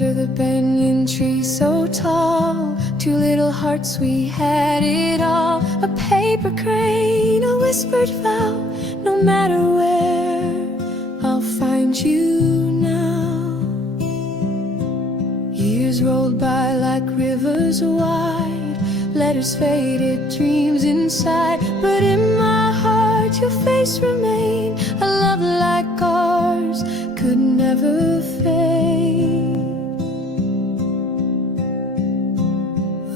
under the banyan tree so tall. Two little hearts, we had it all. A paper crane, a whispered vow. No matter where, I'll find you now. Years rolled by like rivers wide. Letters faded, dreams inside. But in my heart, your face remained. A love like ours could never fade.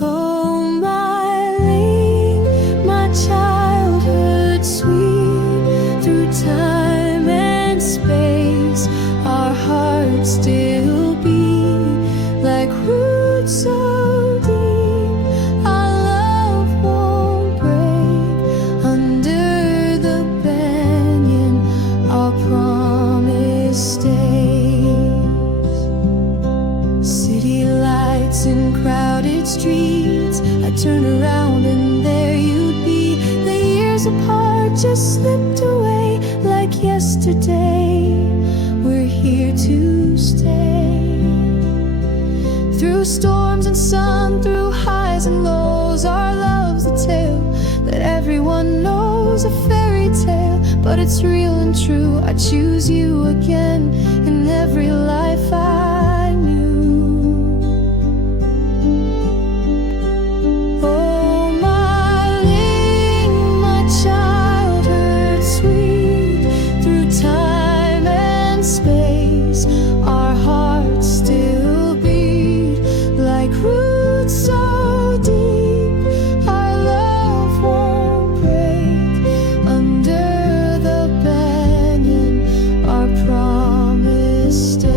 Oh, my Ling, my childhood sweet. Through time and space, our hearts still beat like roots so deep. Our love won't break under the banyan. Our promise stays. City lights in crowded streets, I turn around and there you'd be. The years apart just slipped away like yesterday. We're here to stay. Through storms and sun, through highs and lows, our love's a tale that everyone knows. A fairy tale, but it's real and true. I choose you again in every life I knew. Oh, my Ling, my childhood sweet. Through time and space, our hearts still beat like roots so deep. Our love won't break under the banyan. Our promise stays.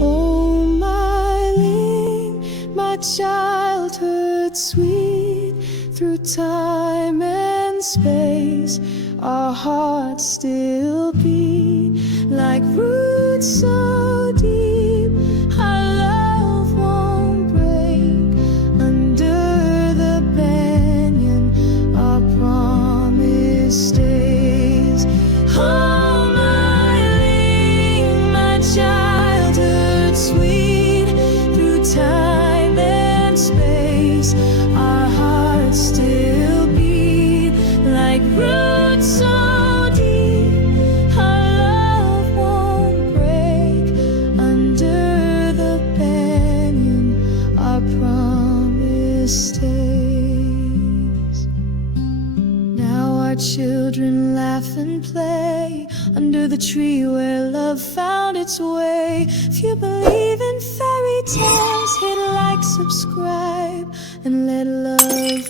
Oh, my Ling, my childhood sweet. Through time and space, our hearts still beat like roots so deep. Our love won't break under the banyan. Our promise stays. Oh, my Ling, my childhood sweet. Through time and space, our hearts still beat like roots so deep. Our love won't break under the banyan. Our promise stays. Now our children laugh and play under the tree where love found its way. If you believe in fairy tales, hit like, subscribe, and let love